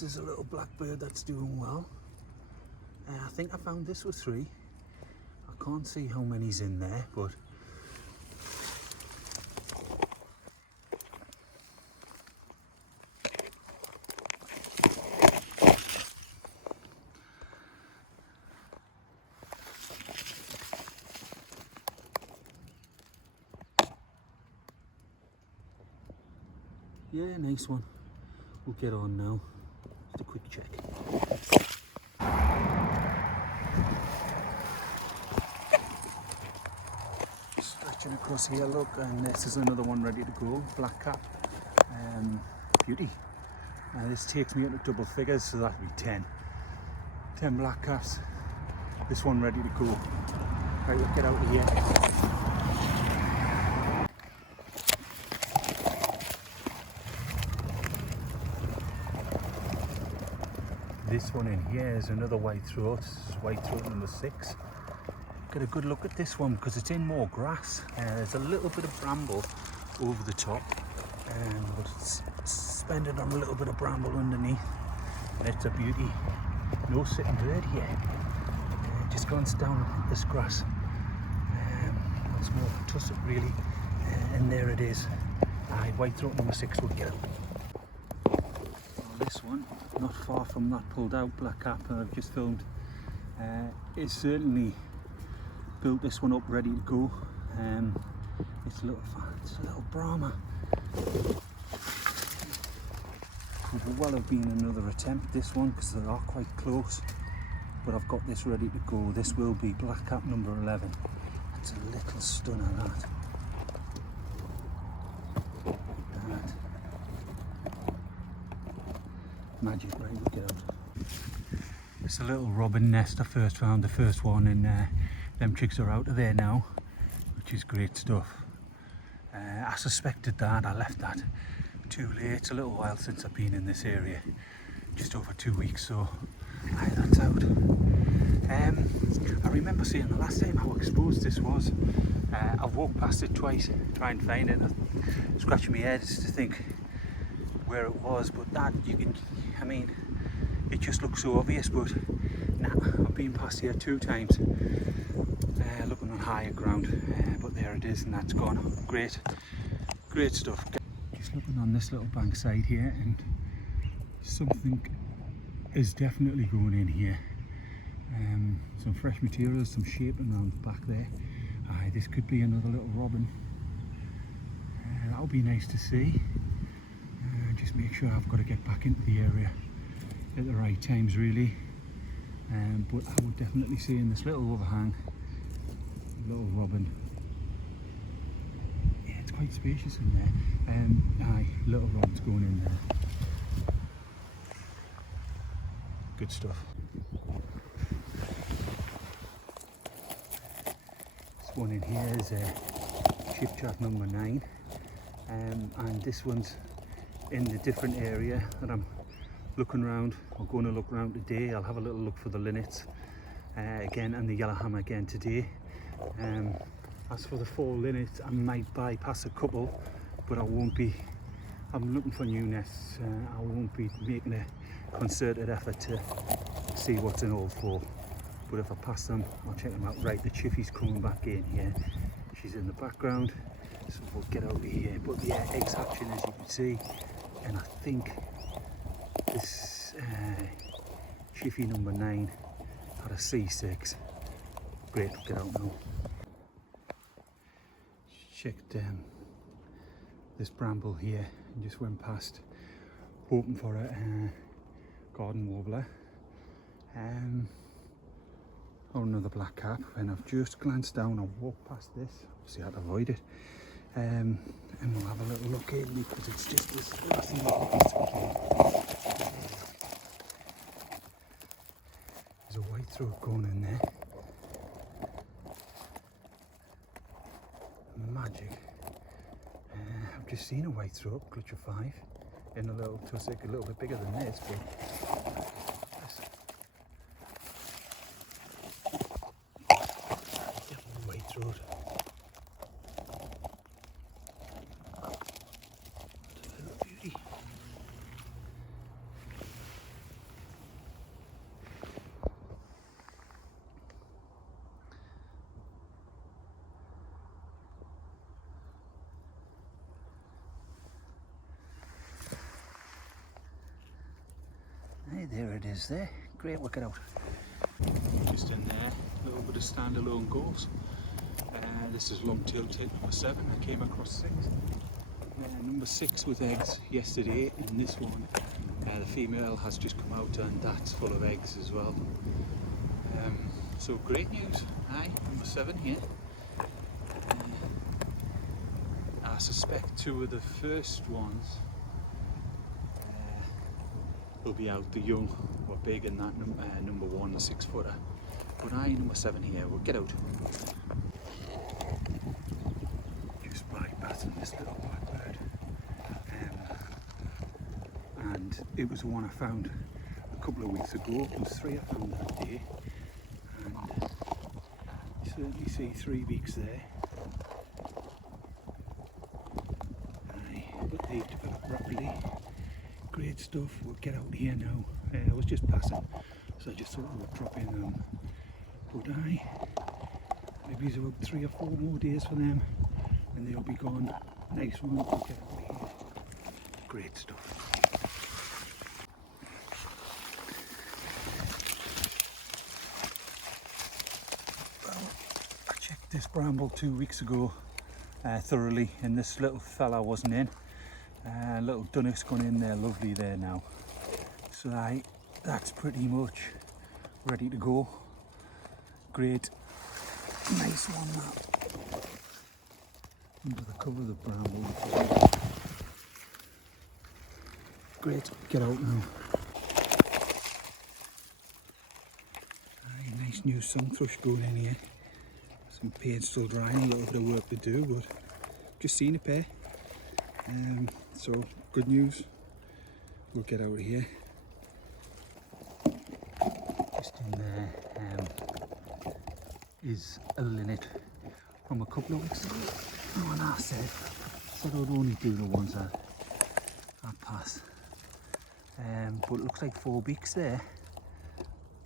this is a little blackbird that's doing well. I think I found this with 3. I can't see how many's in there, but yeah, nice one. We'll get on now. Just a quick check. Stretching across here, look, and this is another one ready to go. Blackcap. Beauty. This takes me up to double figures, so that'll be 10. 10 blackcaps. This one ready to go. Right, we'll get out of here. This one in here is another whitethroat. This is whitethroat number 6. Get a good look at this one because it's in more grass. There's a little bit of bramble over the top, but it's suspended on a little bit of bramble underneath. And it's a beauty. No sitting bird here. Just glanced down at this grass. It's more of a tussock really. And there it is. Whitethroat number 6 will get out. This one, not far from that pulled out blackcap I've just filmed, is certainly built this one up ready to go. It's a little Brahma. Could well have been another attempt, this one, because they are quite close, but I've got this ready to go. This will be blackcap number 11. That's a little stunner, that. Magic, right, we'll get out. It's a little robin nest I first found, the first one, and them chicks are out of there now, which is great stuff. I suspected that, I left that too late. It's a little while since I've been in this area, just over 2 weeks, so that's out. I remember seeing the last time how exposed this was. I've walked past it twice, trying to find it. I'm scratching my head just to think where it was, but that you can, I mean, it just looks so obvious, but nah, I've been past here 2 times looking on higher ground, but there it is, and that's gone. Great stuff. Just looking on this little bank side here, and something is definitely going in here. Some fresh materials, some shaping around the back there. This could be another little robin. That'll be nice to see. Just make sure I've got to get back into the area at the right times really, but I would definitely say in this little overhang, little robin. Yeah, it's quite spacious in there. Little robin's going in there. Good stuff. This one in here is chiffchaff number 9, and this one's in the different area that I'm looking around. I'm going to look around today. I'll have a little look for the linnets again, and the yellowhammer again today. As for the 4 linnets, I might bypass a couple, but I won't be. I'm looking for new nests. I won't be making a concerted effort to see what's in all 4. But if I pass them, I'll check them out. Right, the chiffy's coming back in here. She's in the background, so we'll get over here. But yeah, eggs hatching as you can see. And I think this chiffy number 9 had a C6. Great, we'll get out now. Checked this bramble here and just went past, hoping for a garden warbler or another blackcap, and I've just glanced down. I've walked past this, obviously I had to avoid it. And we'll have a little look in because it's just this little thing that there's a whitethroat going in there. Magic. I've just seen a whitethroat, clutch of 5, in a little tussock, a little bit bigger than this, but definitely whitethroat. it is there. Great, work it out. Just in there, a little bit of standalone goals. This is long-tailed tit number 7. I came across 6. Number 6 with eggs yesterday, and this one, the female has just come out and that's full of eggs as well. So great news. Aye, number 7 here. I suspect 2 of the first ones will be out. The young were big in that number 1, the 6-footer. But aye, number 7 here. We'll get out. Just bypassing this little blackbird. And it was the one I found a couple of weeks ago. It was 3 I found that day. And you certainly see 3 beaks there. But they develop rapidly. Great stuff. We'll get out here now. I was just passing, so I just thought I would drop in them. But aye, maybe it's about 3 or 4 more days for them, and they'll be gone. Nice one. We'll get out of here. Great stuff. Well, I checked this bramble 2 weeks ago thoroughly, and this little fella wasn't in. Little dunnock's gone in there, lovely there now. So that's pretty much ready to go. Great, nice one that. Under the cover of the bramble. Great, get out now. Nice new sun thrush going in here. Some paint still drying, a little bit of work to do, but just seen a pair. So good news. We'll get out of here. Just in there is a linnet from a couple of weeks ago. Oh, and I said I'd only do the ones that pass. But it looks like 4 beaks there.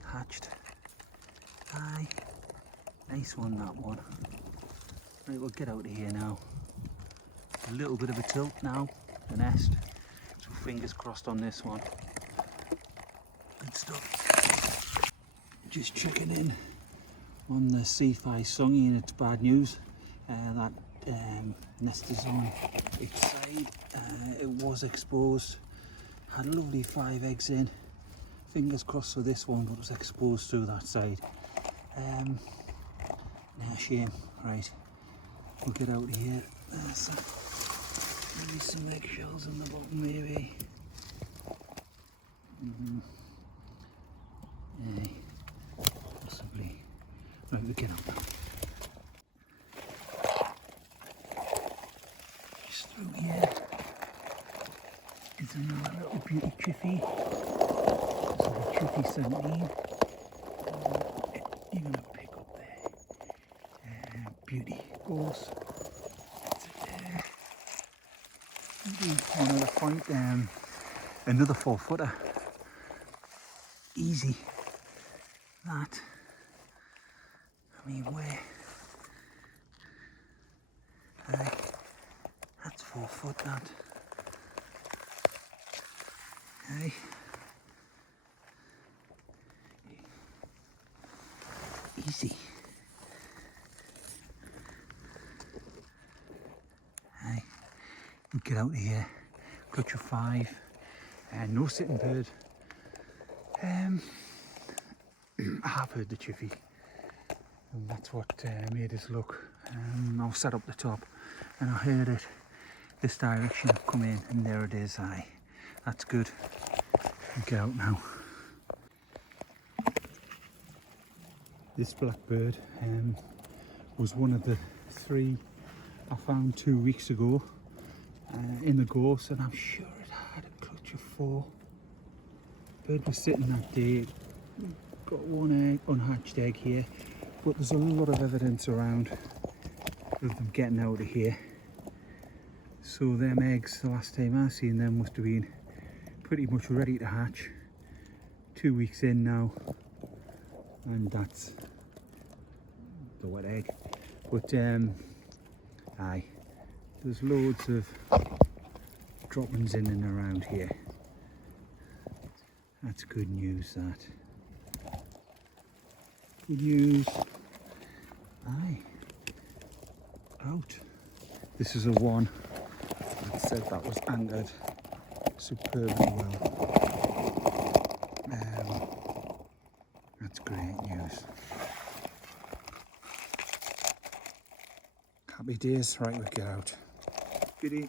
Hatched. Aye. Nice one, that one. Right, we'll get out of here now. A little bit of a tilt now, the nest. So fingers crossed on this one. Good stuff. Just checking in on the C5 songy, and it's bad news. That nest is on its side. It was exposed. Had a lovely 5 eggs in. Fingers crossed for this one, but it was exposed to that side. Nah, shame. Right, we'll get out of here. Maybe some eggshells in the bottom, maybe. Possibly. Right, we'll get out now. Just through here is another little beauty chiffy. This is a chiffy 17. You're going to pick up there. Beauty goes. On another point, another 4-footer. Easy. That. I mean, where? That's 4 foot. That. Easy. We'll get out of here. Clutch of 5. No sitting bird. I have heard the chiffy, and that's what made us look. I'll set up the top, and I heard it this direction come in, and there it is. That's good. We'll get out now. This blackbird was one of the 3 I found 2 weeks ago. In the gorse, and I'm sure it had a clutch of 4. Bird was sitting that day. Got 1 egg, unhatched egg here, but there's a lot of evidence around of them getting out of here. So them eggs, the last time I seen them, must have been pretty much ready to hatch. 2 weeks in now, and that's the wet egg. But there's loads of droppings in and around here. That's good news, that. Good news. Aye. Out. This is a one that said that was anchored superbly well. That's great news. Happy days. Right, we'll get out. Goodie.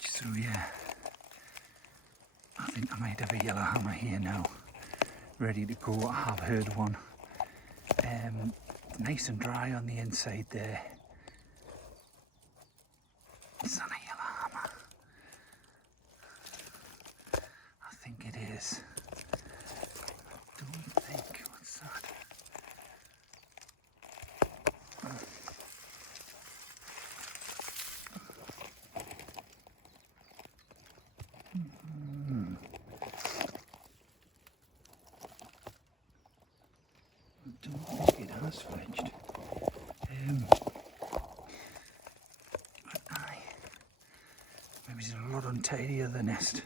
So yeah, I think I might have a yellowhammer here now, ready to go. I have heard one. Nice and dry on the inside there. Is that a yellowhammer? I think it is. Don't think. What's that? I don't think it has fledged. But aye, maybe it's a lot untidier the nest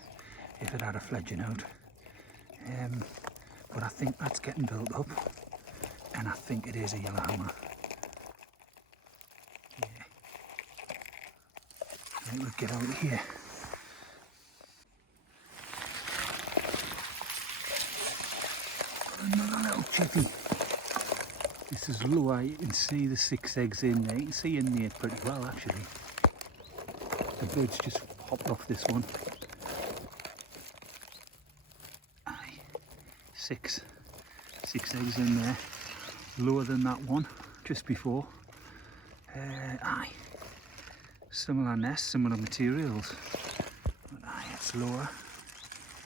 if it had a fledging out. But I think that's getting built up, and I think it is a yellowhammer. Yeah. Right, we'll get out of here. Another little chippy. This is lower. You can see the 6 eggs in there. You can see in there pretty well, actually. The bird's just hopped off this one. Aye, 6 eggs in there. Lower than that one just before. Aye, similar nest, similar materials. But aye, it's lower.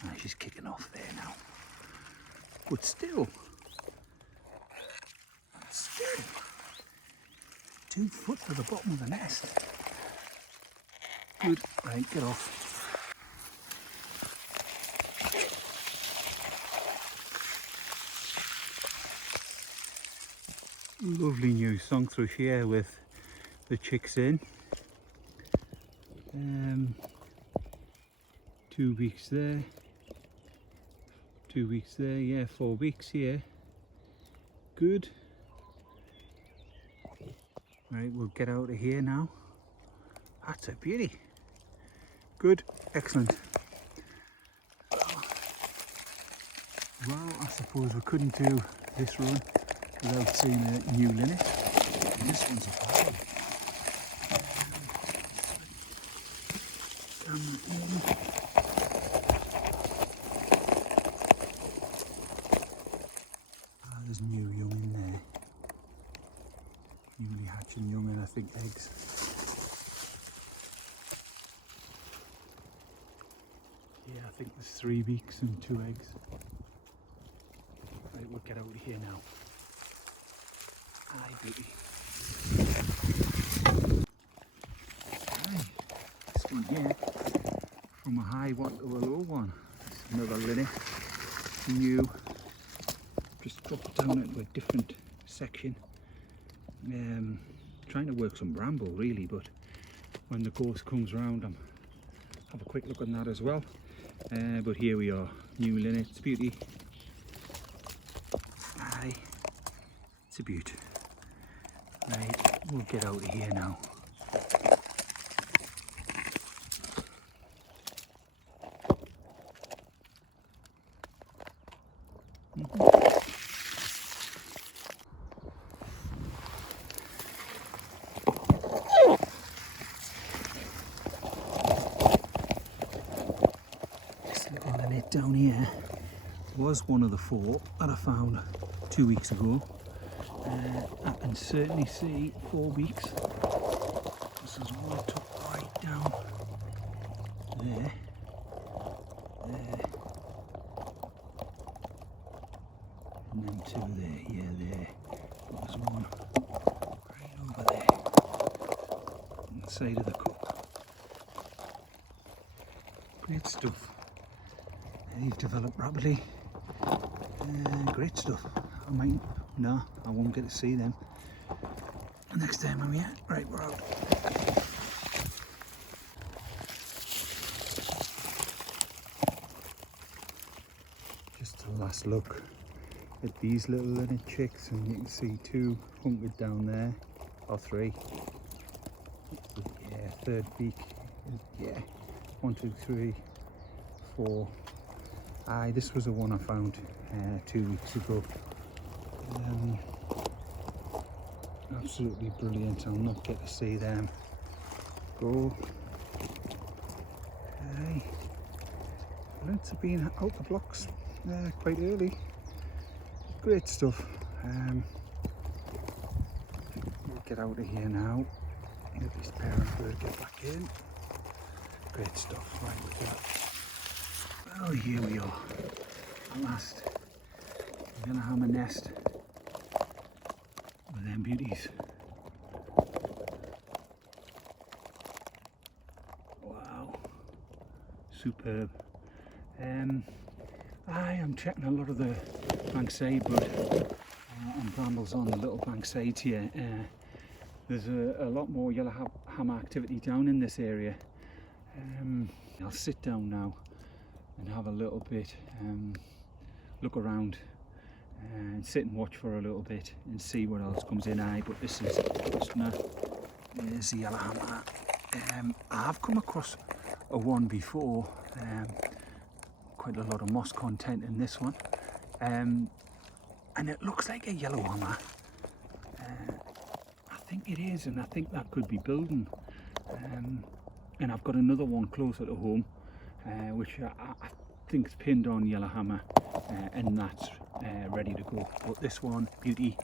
Aye, she's kicking off there now. But still 2 foot to the bottom of the nest. Good. Right, get off. Lovely new song thrush here with the chicks in. 2 weeks there. 2 weeks there, yeah, 4 weeks here. Good. Right, we'll get out of here now. That's a beauty. Good, excellent. Well, I suppose we couldn't do this run without seeing a new linnet. This one's a fire. There's new young in there. Newly hatching young, and I think eggs. Yeah, I think there's 3 weeks and 2 eggs. Right, we'll get out of here now. Aye, beauty. Aye, this one here, from a high one to a low one. It's another linnet, new. Just dropped down into a different section. Trying to work some bramble really, but when the ghost comes round, I'm have a quick look on that as well. But here we are, new linnets, beauty. Aye, it's a beaut. Right, we'll get out of here now. Down here was one of the 4 that I found 2 weeks ago. I can certainly see 4 weeks. This is one tucked right down there, there, and then 2 there, yeah, there. There's one right over there on the side of the cup. Great stuff. They've developed rapidly. Great stuff. No, I won't get to see them next time I'm here. Right, we're out. last look at these little linnet chicks, and you can see 2 hunkered down there, or 3. Yeah, third beak. Yeah, 1, 2, 3, 4. Aye, this was the one I found 2 weeks ago. Absolutely brilliant. I'll not get to see them go. Aye. Brilliant to be out the blocks quite early. Great stuff. We'll get out of here now. Let this parent bird get back in. Great stuff. Right, well, here we are. At last. Yellowhammer nest with them beauties. Wow. Superb. I am checking a lot of the bankside bud and brambles on the little banksides here. There's a lot more yellowhammer activity down in this area. I'll sit down now and have a little bit, look around and sit and watch for a little bit and see what else comes in. But this is stunner. There's the yellowhammer. I've come across a one before. Quite a lot of moss content in this one, and it looks like a yellowhammer. I think it is, and I think that could be building. And I've got another one closer to home, which I think is pinned on yellowhammer, and that's ready to go. But this one, beauty,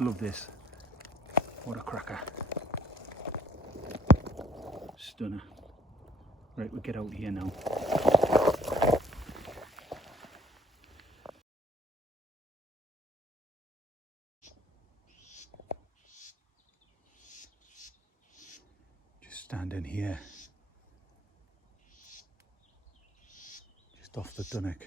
love this. What a cracker! Stunner. Right, we'll get out of here now. Standing here, just off the Dunnock.